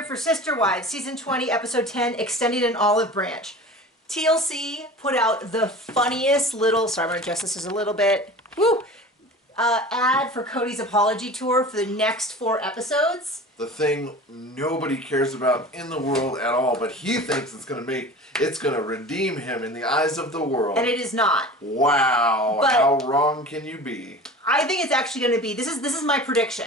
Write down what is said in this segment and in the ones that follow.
premiere for Sister Wives, Season 20, Episode 10, Extending an Olive Branch. TLC put out the funniest little, sorry, I'm going to adjust this a little bit, ad for Cody's apology tour for the next 4 episodes. The thing nobody cares about in the world at all, but he thinks it's going to redeem him in the eyes of the world. And it is not. Wow, but how wrong can you be? I think it's actually going to be, this is my prediction.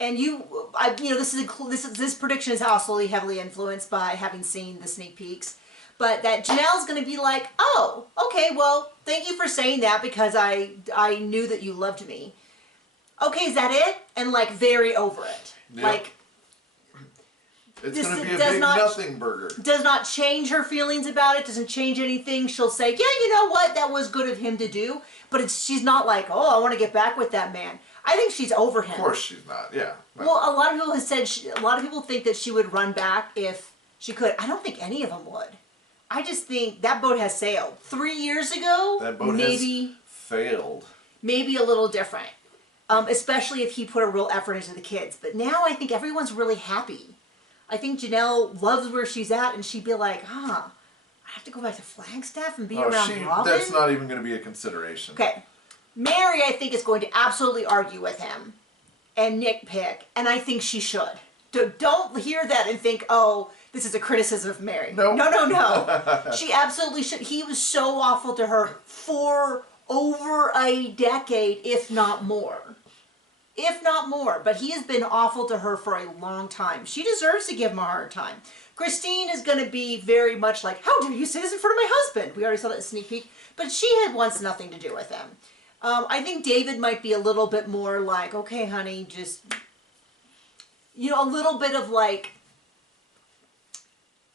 And this prediction is also heavily influenced by having seen the sneak peeks. But that Janelle's going to be like, oh, okay, well, thank you for saying that because I knew that you loved me. Okay, is that it? And like very over it. Yep. Like, it's going to be a big nothing burger. Does not change her feelings about it. Doesn't change anything. She'll say, yeah, you know what? That was good of him to do. But she's not like, oh, I want to get back with that man. I think she's over him. Of course she's not. Yeah. No. Well, a lot of people have said a lot of people think that she would run back if she could. I don't think any of them would. I just think that boat has sailed. 3 years ago, that boat has failed. Maybe a little different, especially if he put a real effort into the kids. But now I think everyone's really happy. I think Janelle loves where she's at, and she'd be like, I have to go back to Flagstaff and be around Robin? That's not even going to be a consideration. Okay. Mary, I think, is going to absolutely argue with him and nitpick, and I think she should. Don't hear that and think, oh, this is a criticism of Mary. Nope. No. She absolutely should. He was so awful to her for over a decade, if not more. If not more. But he has been awful to her for a long time. She deserves to give him a hard time. Christine is going to be very much like, how dare you say this in front of my husband? We already saw that in sneak peek. But she wants nothing to do with him. I think David might be a little bit more like, okay, honey, just, a little bit of like,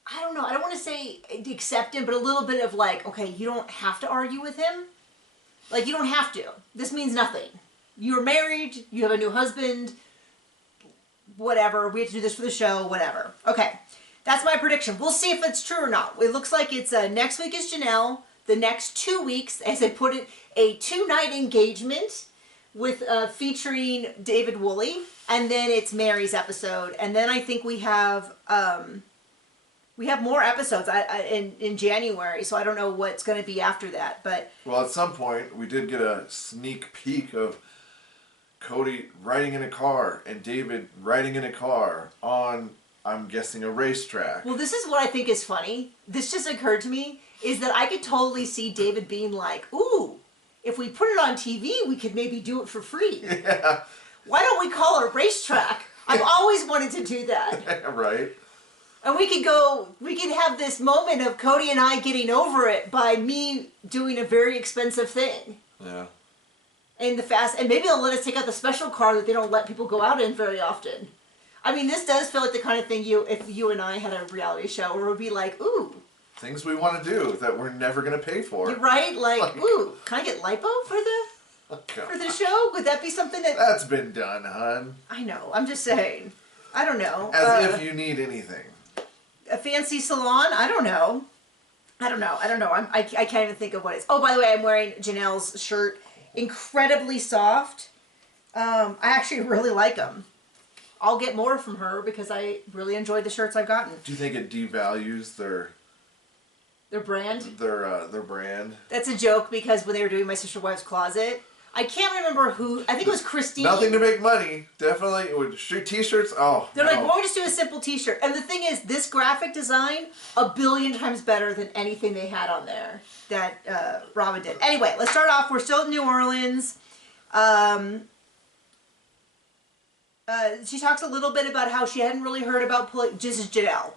I don't know, I don't want to say accept him, but a little bit of like, okay, you don't have to argue with him. Like, you don't have to. This means nothing. You're married, you have a new husband, whatever, we have to do this for the show, whatever. Okay, that's my prediction. We'll see if it's true or not. It looks like it's next week is Janelle. The next 2 weeks, as I put it, a 2-night engagement with featuring David Woolley, and then it's Mary's episode, and then I think we have more episodes in January, so I don't know what's going to be after that. But well, at some point we did get a sneak peek of Cody riding in a car and David riding in a car on, I'm guessing, a racetrack. Well, this is what I think is funny. This just occurred to me. Is that I could totally see David being like, ooh, if we put it on TV, we could maybe do it for free. Yeah. Why don't we call it a racetrack? I've always wanted to do that. Right. And we could have this moment of Cody and I getting over it by me doing a very expensive thing. Yeah. And maybe they'll let us take out the special car that they don't let people go out in very often. I mean, this does feel like the kind of thing if you and I had a reality show where it would be like, ooh. Things we want to do that we're never going to pay for. You're right? Like, ooh, can I get lipo for the show? Would that be something that... That's been done, hon. I know. I'm just saying. I don't know. As if you need anything. A fancy salon? I don't know. I can't even think of what it's... Oh, by the way, I'm wearing Janelle's shirt. Incredibly soft. I actually really like them. I'll get more from her because I really enjoyed the shirts I've gotten. Do you think it devalues their brand? Their brand. That's a joke because when they were doing My Sister Wives Closet, I can't remember who. I think it was Christine. Nothing to make money. Definitely with t-shirts. Oh, they're like, why don't we just do a simple t-shirt? And the thing is, this graphic design 1,000,000,000 times better than anything they had on there that Robin did. Anyway, let's start off. We're still in New Orleans. She talks a little bit about how she hadn't really heard about this is Janelle.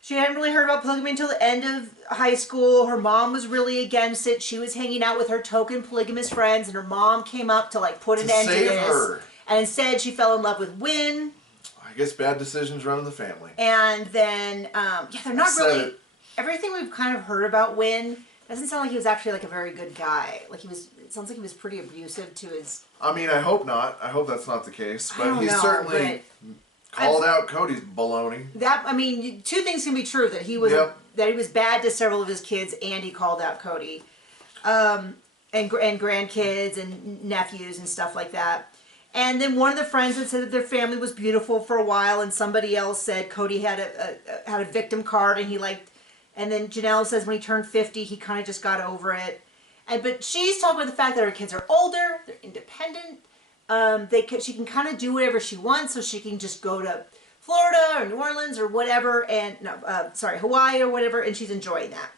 She hadn't really heard about polygamy until the end of high school. Her mom was really against it. She was hanging out with her token polygamous friends, and her mom came up to like put an end to this. Her. And instead, she fell in love with Wynn. I guess bad decisions run in the family. And then, they're not really. Everything we've kind of heard about Wynn doesn't sound like he was actually like a very good guy. Like he was. It sounds like he was pretty abusive to his. I mean, I hope not. I hope that's not the case. But he certainly called out Cody's baloney. Two things can be true: that he was bad to several of his kids, and he called out Cody, and grandkids and nephews and stuff like that. And then one of the friends had said that their family was beautiful for a while, and somebody else said Cody had a victim card, and he liked. And then Janelle says when he turned 50, he kind of just got over it. But she's talking about the fact that her kids are older, they're independent. She can kind of do whatever she wants, so she can just go to Florida or New Orleans or whatever, and Hawaii or whatever, and she's enjoying that.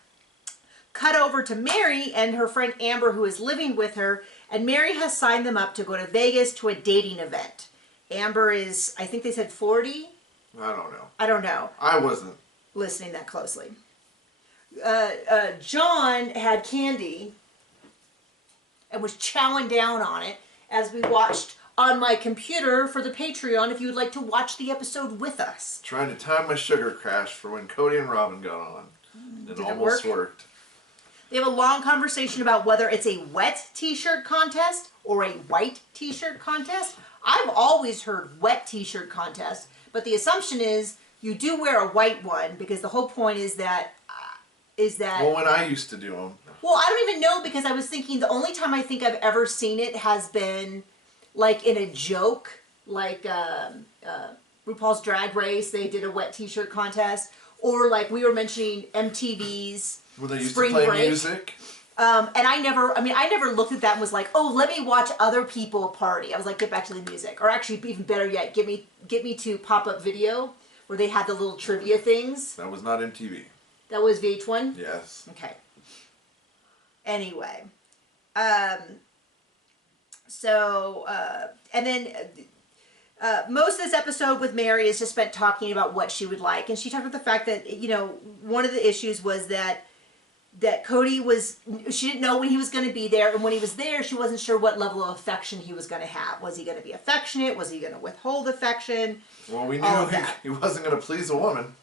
Cut over to Mary and her friend Amber, who is living with her, and Mary has signed them up to go to Vegas to a dating event. Amber is, I think they said 40? I don't know. I don't know. I wasn't listening that closely. John had candy and was chowing down on it as we watched on my computer for the Patreon if you would like to watch the episode with us. Trying to time my sugar crash for when Cody and Robin got on. It almost worked. They have a long conversation about whether it's a wet t-shirt contest or a white t-shirt contest. I've always heard wet t-shirt contest, but the assumption is you do wear a white one because the whole point is that... Well, when I used to do them. Well, I don't even know because I was thinking the only time I think I've ever seen it has been like in a joke, like RuPaul's Drag Race, they did a wet t-shirt contest, or like we were mentioning MTV's Where they used Spring to play Break. music. And I never looked at that and was like, oh, let me watch other people party. I was like, get back to the music. Or actually, even better yet, get me to pop-up video where they had the little trivia things. That was not MTV. That was VH1? Yes. Okay. Anyway. And then most of this episode with Mary is just spent talking about what she would like. And she talked about the fact that, one of the issues was that Cody she didn't know when he was going to be there. And when he was there, she wasn't sure what level of affection he was going to have. Was he going to be affectionate? Was he going to withhold affection? Well, we knew he wasn't going to please a woman.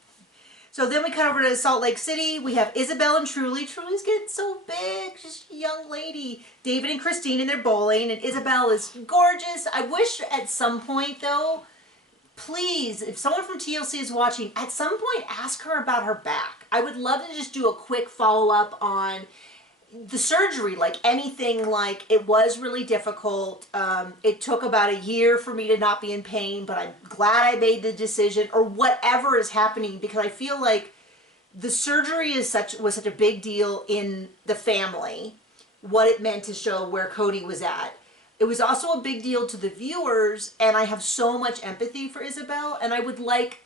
So then we cut over to Salt Lake City. We have Isabelle and Truly. Truly's getting so big. She's a young lady. David and Christine, and they're bowling. And Isabelle is gorgeous. I wish at some point, though, please, if someone from TLC is watching, at some point ask her about her back. I would love to just do a quick follow-up on the surgery, like anything. Like, it was really difficult. It took about a year for me to not be in pain, but I'm glad I made the decision, or whatever is happening, because I feel like the surgery was such a big deal in the family, what it meant to show where Cody was at. It was also a big deal to the viewers, and I have so much empathy for Isabelle, and I would like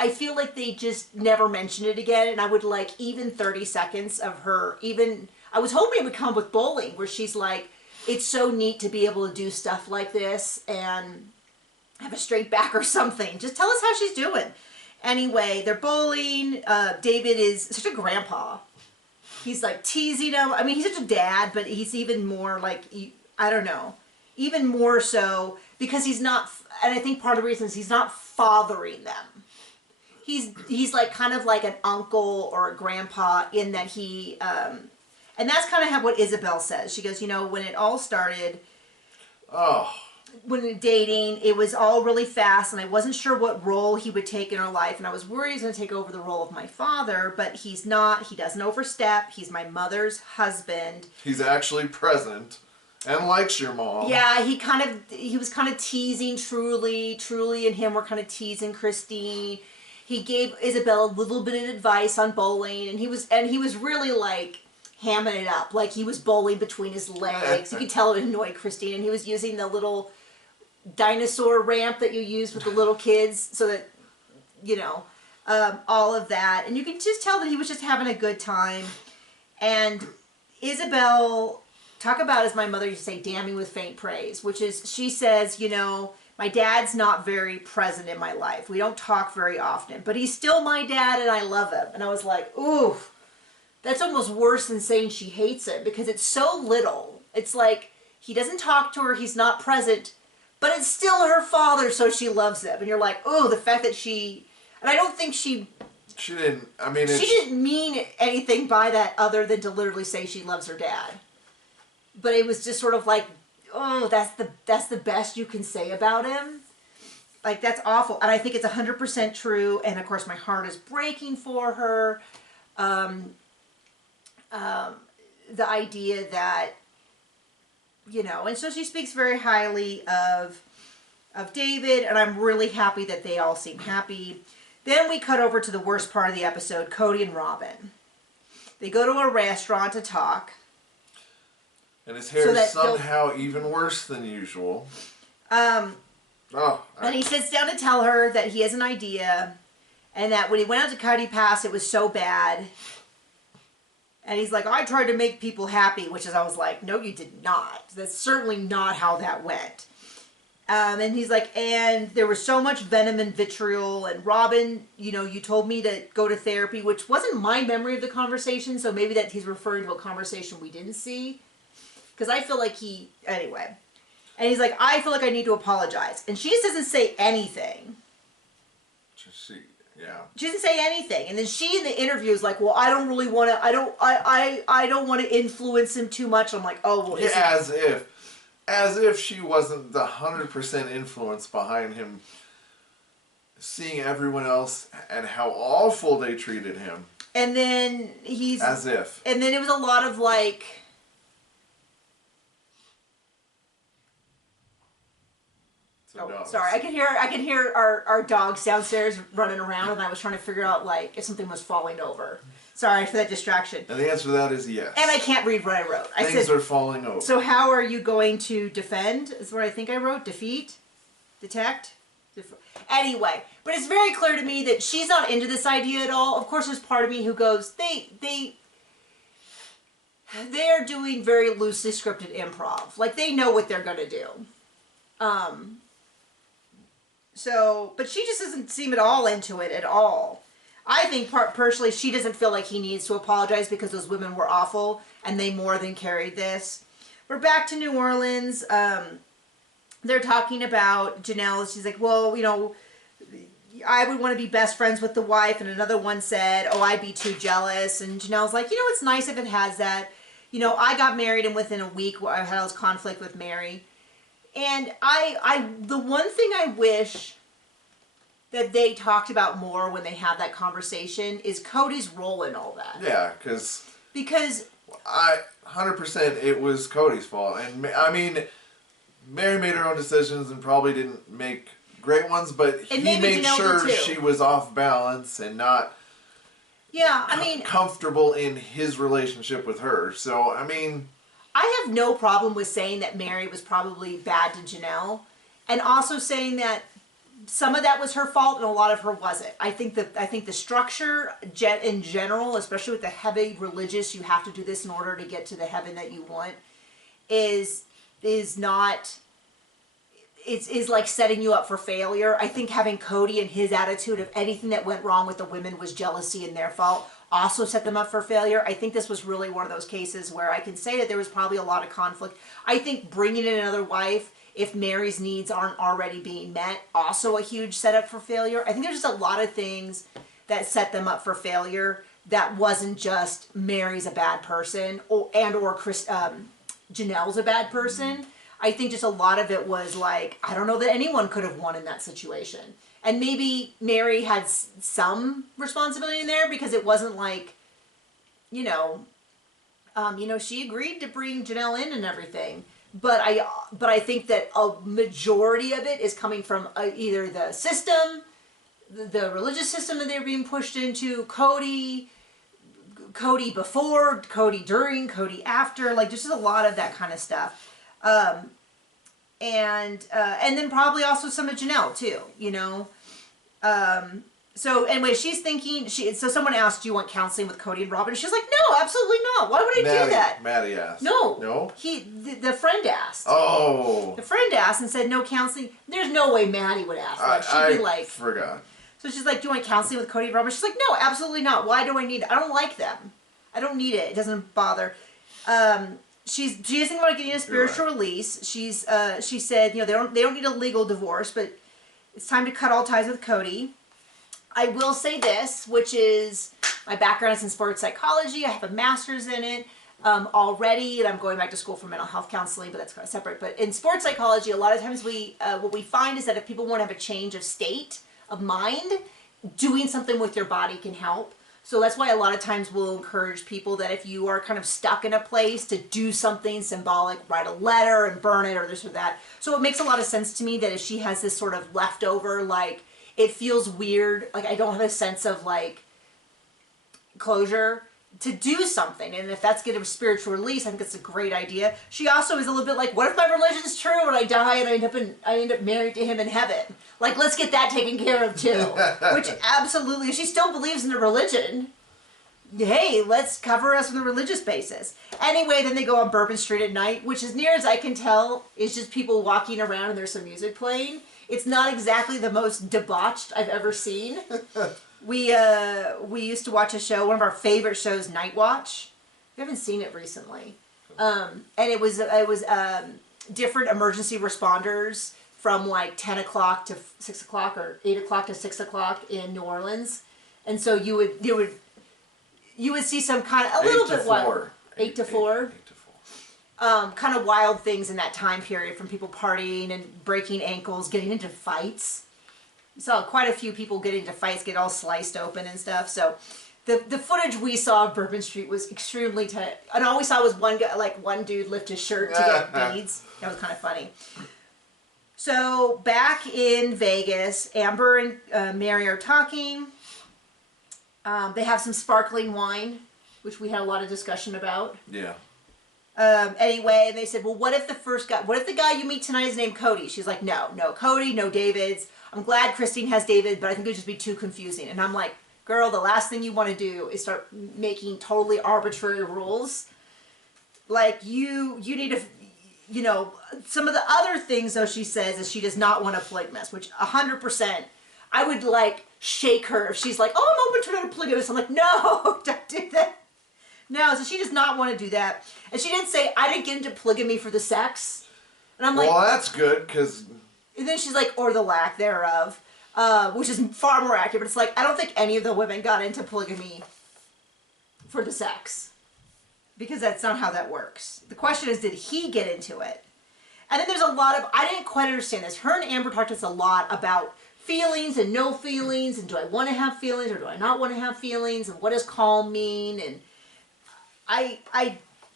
I feel like they just never mentioned it again, and I would like even 30 seconds of her, I was hoping it would come with bowling, where she's like, it's so neat to be able to do stuff like this and have a straight back or something. Just tell us how she's doing. Anyway, they're bowling. David is such a grandpa. He's like teasing him. I mean, he's such a dad, but he's even more like, I don't know, even more so because he's not, and I think part of the reason is he's not fathering them. He's like kind of like an uncle or a grandpa in that he, and that's kind of what Isabelle says. She goes, when it all started, when we were dating, it was all really fast, and I wasn't sure what role he would take in our life, and I was worried he's going to take over the role of my father, but he's not. He doesn't overstep. He's my mother's husband. He's actually present and likes your mom. Yeah, he was kind of teasing Truly and him were kind of teasing Christine. He gave Isabelle a little bit of advice on bowling, and he was really like hamming it up, like he was bowling between his legs. You could tell it annoyed Christine, and he was using the little dinosaur ramp that you use with the little kids, so that all of that, and you can just tell that he was just having a good time. And Isabelle, talk about, as my mother used to say, damning with faint praise, which is, she says, my dad's not very present in my life. We don't talk very often, but he's still my dad and I love him. And I was like, ooh, that's almost worse than saying she hates him, because it's so little. It's like, he doesn't talk to her, he's not present, but it's still her father, so she loves him. And you're like, oh, the fact that and I don't think she didn't mean anything by that other than to literally say she loves her dad. But it was just sort of like, oh, that's the best you can say about him. Like, that's awful. And I think it's 100% true. And of course, my heart is breaking for her. The idea that you know, and so she speaks very highly of David, and I'm really happy that they all seem happy. Then we cut over to the worst part of the episode, Cody and Robin. They go to a restaurant to talk. And his hair is somehow even worse than usual. And he sits down to tell her that he has an idea, and that when he went out to Cuddy Pass, it was so bad. And he's like, I tried to make people happy, which is, I was like, no, you did not. That's certainly not how that went. And he's like, and there was so much venom and vitriol, and Robin, you know, you told me to go to therapy, which wasn't my memory of the conversation, so maybe that he's referring to a conversation we didn't see. Because I feel like anyway. And he's like, I feel like I need to apologize. And she just doesn't say anything. She doesn't say anything. And then she in the interview is like, well, I don't really want to, I don't want to influence him too much. I'm like, oh, well, yeah, as if she wasn't the 100% influence behind him seeing everyone else and how awful they treated him. And then as if. And then it was a lot of like, sorry, I could hear our dogs downstairs running around, and I was trying to figure out like if something was falling over. Sorry for that distraction. And the answer to that is yes. And I can't read what I wrote. Things are falling over. So how are you going to defend? Is what I think I wrote. Defeat? Detect? Anyway, but it's very clear to me that she's not into this idea at all. Of course, there's part of me who goes, they're doing very loosely scripted improv. Like, they know what they're going to do. But she just doesn't seem at all into it at all. I think personally, she doesn't feel like he needs to apologize because those women were awful and they more than carried this. We're back to New Orleans. They're talking about Janelle. She's like, well, you know, I would want to be best friends with the wife. And another one said, oh, I'd be too jealous. And Janelle's like, you know, it's nice if it has that. You know, I got married and within a week I had all this conflict with Mary. And the one thing I wish that they talked about more when they have that conversation is Cody's role in all that. Yeah, because 100% it was Cody's fault. And I mean, Mary made her own decisions and probably didn't make great ones, but he made sure she was off balance and not comfortable in his relationship with her. So, I mean, I have no problem with saying that Mary was probably bad to Janelle, and also saying that some of that was her fault and a lot of her wasn't. I think the structure in general, especially with the heavy religious, you have to do this in order to get to the heaven that you want, is not. Is like setting you up for failure. I think having Cody and his attitude of anything that went wrong with the women was jealousy and their fault also set them up for failure. I think this was really one of those cases where I can say that there was probably a lot of conflict. I think bringing in another wife, if Mary's needs aren't already being met, also a huge setup for failure. I think there's just a lot of things that set them up for failure that wasn't just Mary's a bad person or Janelle's a bad person. I think just a lot of it was like, I don't know that anyone could have won in that situation. And maybe Mary had some responsibility in there because it wasn't like, she agreed to bring Janelle in and everything. But I think that a majority of it is coming from either the system, the religious system that they're being pushed into, Cody before, Cody during, Cody after, like just a lot of that kind of stuff. And then probably also some of Janelle too, So anyway, she's thinking, so someone asked, do you want counseling with Cody and Robin? She's like, no, absolutely not. Why would I do that? Maddie asked. No? The friend asked. Oh. The friend asked and said, no counseling. There's no way Maddie would ask that. She'd be like. Forgot. So she's like, do you want counseling with Cody and Robin? She's like, no, absolutely not. Why do I need it? I don't like them. I don't need it. It doesn't bother. She doesn't want to get a spiritual release. She said, they don't need a legal divorce, but it's time to cut all ties with Cody. I will say this, which is my background is in sports psychology. I have a master's in it already, and I'm going back to school for mental health counseling, but that's kind of separate. But in sports psychology, a lot of times what we find is that if people want to have a change of state of mind, doing something with your body can help. So that's why a lot of times we'll encourage people that if you are kind of stuck in a place, to do something symbolic, write a letter and burn it or this or that. So it makes a lot of sense to me that if she has this sort of leftover, like, it feels weird, like I don't have a sense of like closure, to do something. And if that's getting a spiritual release, I think it's a great idea. She also is a little bit like, what if my religion's true and I die and I end up married to him in heaven? Like, let's get that taken care of too. Which absolutely, if she still believes in the religion, hey, let's cover us on a religious basis. Anyway, then they go on Bourbon Street at night, which as near as I can tell is just people walking around and there's some music playing. It's not exactly the most debauched I've ever seen. We used to watch a show, one of our favorite shows, Night Watch. We haven't seen it recently. And it was different emergency responders from like 10 o'clock to 6 o'clock or 8 o'clock to 6 o'clock in New Orleans. And so you would see some kind of, a little bit wild. 8 to 4. Kind of wild things in that time period, from people partying and breaking ankles, getting into fights. We saw quite a few people get into fights, get all sliced open and stuff. So the footage we saw of Bourbon Street was extremely tight. And all we saw was one guy, like one dude lift his shirt to get beads. That was kind of funny. So back in Vegas, Amber and Mary are talking. They have some sparkling wine, which we had a lot of discussion about. Yeah. Anyway, and they said, well, what if the guy you meet tonight is named Cody? She's like, no Cody, no Davids. I'm glad Christine has David, but I think it would just be too confusing. And I'm like, girl, the last thing you want to do is start making totally arbitrary rules. Like, you need to, some of the other things, though, she says, is she does not want a polygamist, which 100%, I would, like, shake her if she's like, oh, I'm open to another polygamist. I'm like, no, don't do that. No, so she does not want to do that. And she didn't say, I didn't get into polygamy for the sex. And I'm like, well, that's good, because... And then she's like, or the lack thereof, which is far more accurate. But it's like, I don't think any of the women got into polygamy for the sex, because that's not how that works. The question is, did he get into it? And then there's a lot of, I didn't quite understand this. Her and Amber talked to us a lot about feelings and no feelings, and do I want to have feelings or do I not want to have feelings, and what does calm mean? And I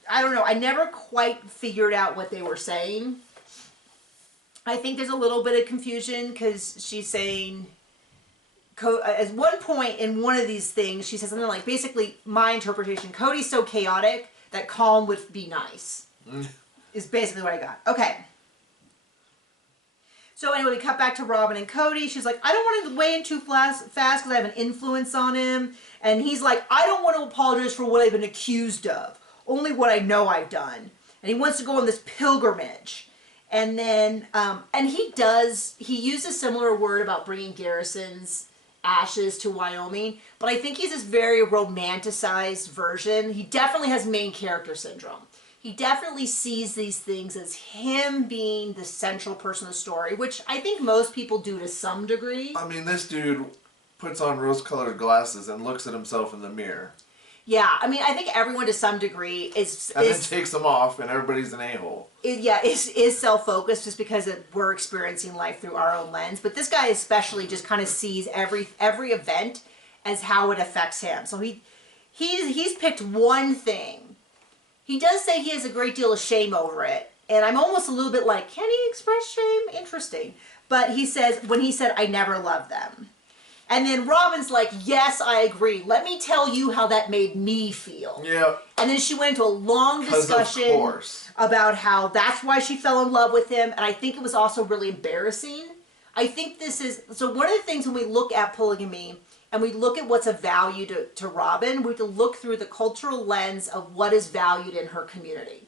don't know. I never quite figured out what they were saying. I think there's a little bit of confusion because she's saying, at one point in one of these things, she says something like, basically, my interpretation, Cody's so chaotic that calm would be nice, is basically what I got. Okay. So anyway, we cut back to Robin and Cody. She's like, I don't want to weigh in too fast because I have an influence on him. And he's like, I don't want to apologize for what I've been accused of, only what I know I've done. And he wants to go on this pilgrimage. And then, and he used a similar word about bringing Garrison's ashes to Wyoming, but I think he's this very romanticized version. He definitely has main character syndrome. He definitely sees these things as him being the central person of the story, which I think most people do to some degree. I mean, this dude puts on rose-colored glasses and looks at himself in the mirror. Yeah, I mean, I think everyone to some degree is then takes them off, and everybody's an a-hole. Is self-focused just because we're experiencing life through our own lens. But this guy especially just kind of sees every event as how it affects him. So he's picked one thing. He does say he has a great deal of shame over it, and I'm almost a little bit like, can he express shame? Interesting. But he says, when he said, I never loved them. And then Robin's like, yes, I agree. Let me tell you how that made me feel. Yeah. And then she went into a long discussion about how that's why she fell in love with him. And I think it was also really embarrassing. I think this is, so one of the things when we look at polygamy and we look at what's of value to Robin, we have to look through the cultural lens of what is valued in her community.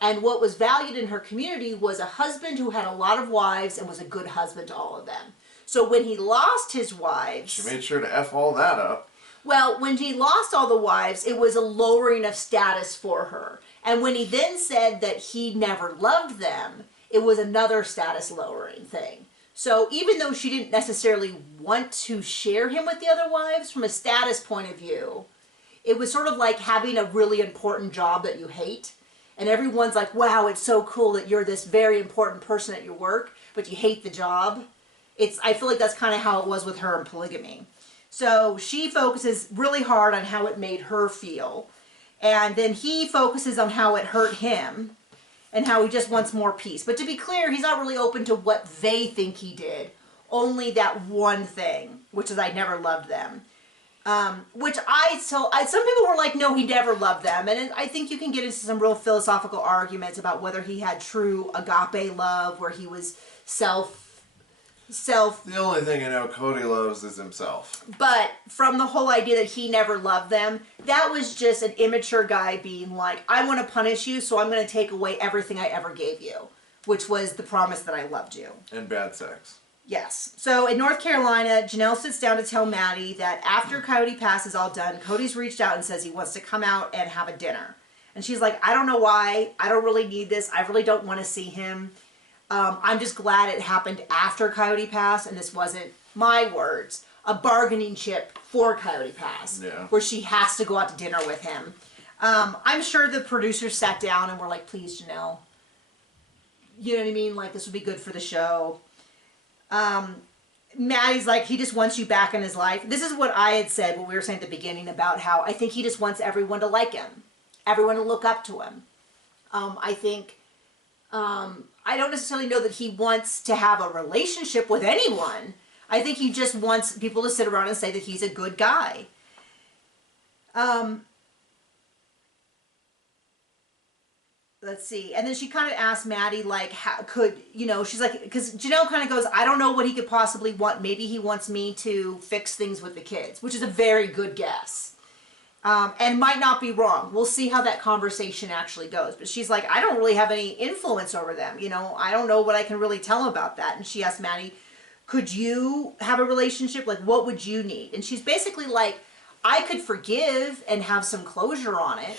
And what was valued in her community was a husband who had a lot of wives and was a good husband to all of them. So when he lost his wives... She made sure to F all that up. Well, when he lost all the wives, it was a lowering of status for her. And when he then said that he never loved them, it was another status lowering thing. So even though she didn't necessarily want to share him with the other wives, from a status point of view, it was sort of like having a really important job that you hate. And everyone's like, wow, it's so cool that you're this very important person at your work, but you hate the job. I feel like that's kind of how it was with her in polygamy. So she focuses really hard on how it made her feel. And then he focuses on how it hurt him and how he just wants more peace. But to be clear, he's not really open to what they think he did. Only that one thing, which is I never loved them. Some people were like, no, he never loved them. And I think you can get into some real philosophical arguments about whether he had true agape love, where he was self. The only thing I know Cody loves is himself. But from the whole idea that he never loved them, that was just an immature guy being like, I want to punish you, so I'm going to take away everything I ever gave you, which was the promise that I loved you. And bad sex. Yes. So in North Carolina, Janelle sits down to tell Maddie that after Cody Pass is all done, Cody's reached out and says he wants to come out and have a dinner. And she's like, I don't know why. I don't really need this. I really don't want to see him. I'm just glad it happened after Coyote Pass, and this wasn't, my words, a bargaining chip for Coyote Pass, where she has to go out to dinner with him. I'm sure the producers sat down and were like, please, Janelle, you know what I mean? Like, this would be good for the show. Maddie's like, he just wants you back in his life. This is what I had said, what we were saying at the beginning about how I think he just wants everyone to like him, everyone to look up to him. I don't necessarily know that he wants to have a relationship with anyone. I think he just wants people to sit around and say that he's a good guy. Let's see. And then she kind of asked Maddie, like, how could, she's like, because Janelle kind of goes, I don't know what he could possibly want. Maybe he wants me to fix things with the kids, which is a very good guess. And might not be wrong. We'll see how that conversation actually goes. But she's like, I don't really have any influence over them. I don't know what I can really tell about that. And she asked Maddie, could you have a relationship? Like, what would you need? And she's basically like, I could forgive and have some closure on it.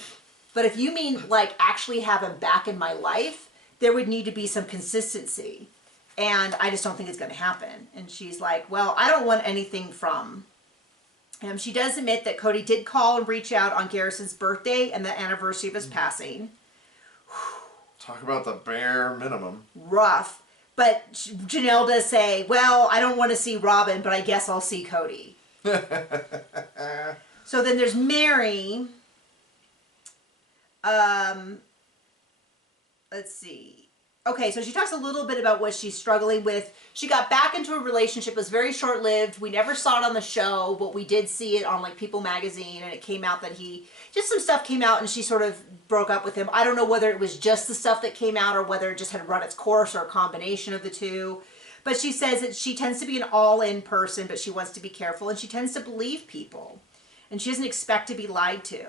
But if you mean, like, actually have him back in my life, there would need to be some consistency. And I just don't think it's going to happen. And she's like, well, I don't want anything from... she does admit that Cody did call and reach out on Garrison's birthday and the anniversary of his passing. Talk about the bare minimum. Rough. But Janelle does say, well, I don't want to see Robin, but I guess I'll see Cody. So then there's Mary. Let's see. Okay, so she talks a little bit about what she's struggling with. She got back into a relationship. It was very short-lived. We never saw it on the show, but we did see it on, like, People magazine, and it came out that just some stuff came out, and she sort of broke up with him. I don't know whether it was just the stuff that came out or whether it just had run its course or a combination of the two. But she says that she tends to be an all-in person, but she wants to be careful, and she tends to believe people. And she doesn't expect to be lied to.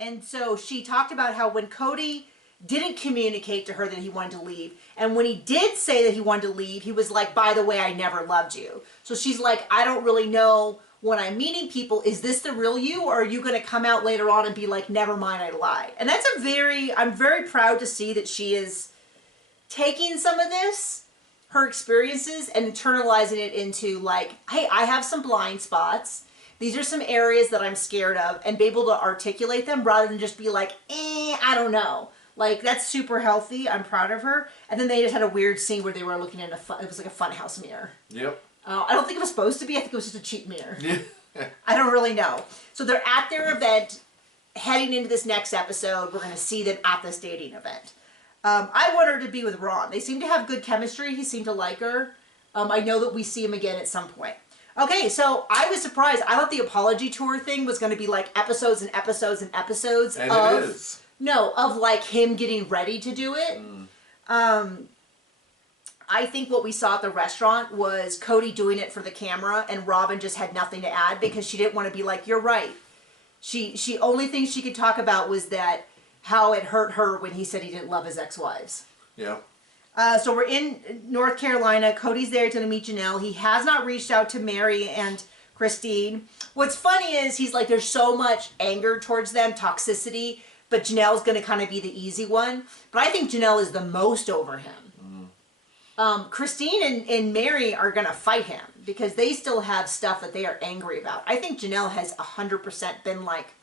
And so she talked about how when Cody didn't communicate to her that he wanted to leave, and when he did say that he wanted to leave, he was like, by the way, I never loved you. So she's like, I don't really know when I'm meeting people, is this the real you, or are you going to come out later on and be like, never mind, I lied? And that's I'm very proud to see that she is taking some of this, her experiences, and internalizing it into like, hey, I have some blind spots. These are some areas that I'm scared of, and be able to articulate them rather than just be like, I don't know. Like, that's super healthy. I'm proud of her. And then they just had a weird scene where they were looking in it was like a funhouse mirror. Yep. I don't think it was supposed to be. I think it was just a cheap mirror. Yeah. I don't really know. So they're at their event, heading into this next episode. We're going to see them at this dating event. I want her to be with Ron. They seem to have good chemistry. He seemed to like her. I know that we see him again at some point. Okay, so I was surprised. I thought the apology tour thing was going to be like episodes and episodes and episodes. And it is. No, of like him getting ready to do it. I think what we saw at the restaurant was Cody doing it for the camera, and Robin just had nothing to add because she didn't want to be like, you're right. She only thing she could talk about was that how it hurt her when he said he didn't love his ex-wives. Yeah. So we're in North Carolina. Cody's there to meet Janelle. He has not reached out to Mary and Christine. What's funny is he's like, there's so much anger towards them, toxicity, but Janelle's going to kind of be the easy one. But I think Janelle is the most over him. Christine and Mary are going to fight him because they still have stuff that they are angry about. I think Janelle has 100% been like,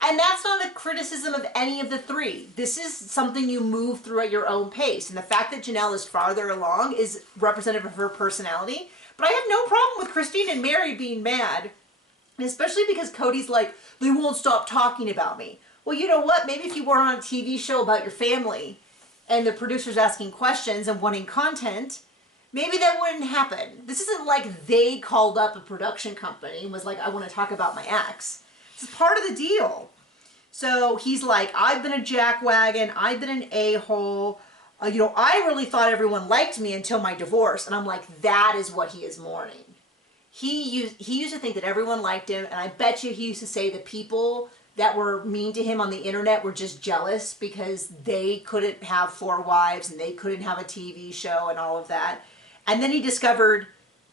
And that's not a criticism of any of the three. This is something you move through at your own pace. And the fact that Janelle is farther along is representative of her personality. But I have no problem with Christine and Mary being mad. And especially because Cody's like, they won't stop talking about me. Well, you know what? Maybe if you were on a TV show about your family and the producer's asking questions and wanting content, maybe that wouldn't happen. This isn't like they called up a production company and was like, I want to talk about my ex. It's part of the deal. So he's like, I've been a jackwagon. I've been an a-hole. I really thought everyone liked me until my divorce. And I'm like, that is what he is mourning. He used to think that everyone liked him. And I bet you he used to say the people that were mean to him on the internet were just jealous because they couldn't have 4 wives and they couldn't have a TV show and all of that. And then he discovered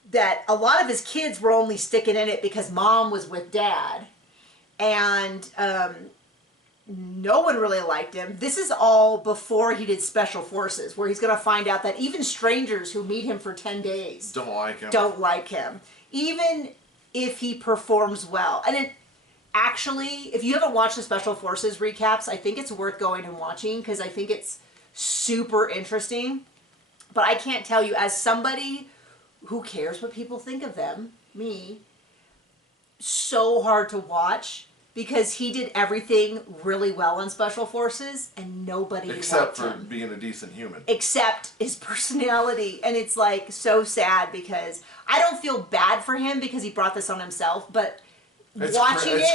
that a lot of his kids were only sticking in it because mom was with dad. And no one really liked him. This is all before he did Special Forces, where he's going to find out that even strangers who meet him for 10 days don't like him. Even if he performs well. And it actually, if you haven't watched the Special Forces recaps, I think it's worth going and watching because I think it's super interesting. But I can't tell you, as somebody who cares what people think of them, me, so hard to watch because he did everything really well on Special Forces and nobody except liked for him. being a decent human. Except his personality. And it's like so sad because I don't feel bad for him because he brought this on himself, but it's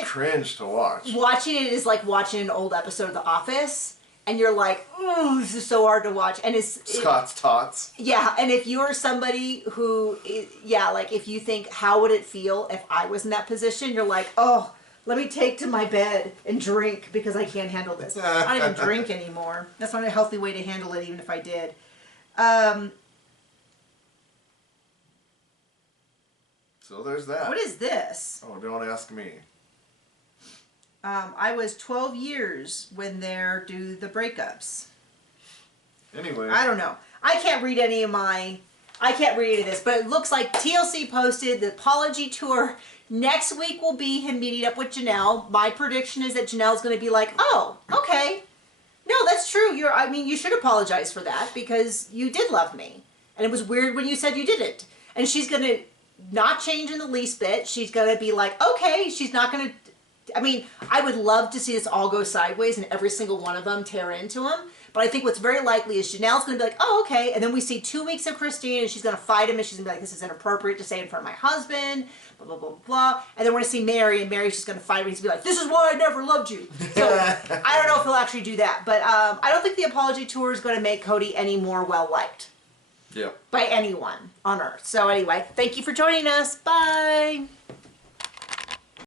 cringe to watch. Watching it is like watching an old episode of The Office. And you're like, ooh, this is so hard to watch. And Scott's tots. Yeah, and if you're somebody who, like if you think, how would it feel if I was in that position? You're like, oh, let me take to my bed and drink because I can't handle this. I don't even drink anymore. That's not a healthy way to handle it, even if I did. So there's that. What is this? Oh, don't ask me. I was 12 years when they do the breakups. Anyway. I don't know. I can't read any of this, but it looks like TLC posted the apology tour. Next week will be him meeting up with Janelle. My prediction is that Janelle's going to be like, oh, okay. No, that's true. You should apologize for that because you did love me. And it was weird when you said you didn't. And she's going to not change in the least bit. She's going to be like, okay, she's not going to, I would love to see this all go sideways and every single one of them tear into him. But I think what's very likely is Janelle's going to be like, oh, okay. And then we see 2 weeks of Christine and she's going to fight him and she's going to be like, this is inappropriate to say in front of my husband, blah, blah, blah, blah. And then we're going to see Mary and Mary's just going to fight him and he's going to be like, this is why I never loved you. So I don't know if he'll actually do that. But I don't think the apology tour is going to make Cody any more well-liked. Yeah. By anyone on earth. So anyway, thank you for joining us. Bye.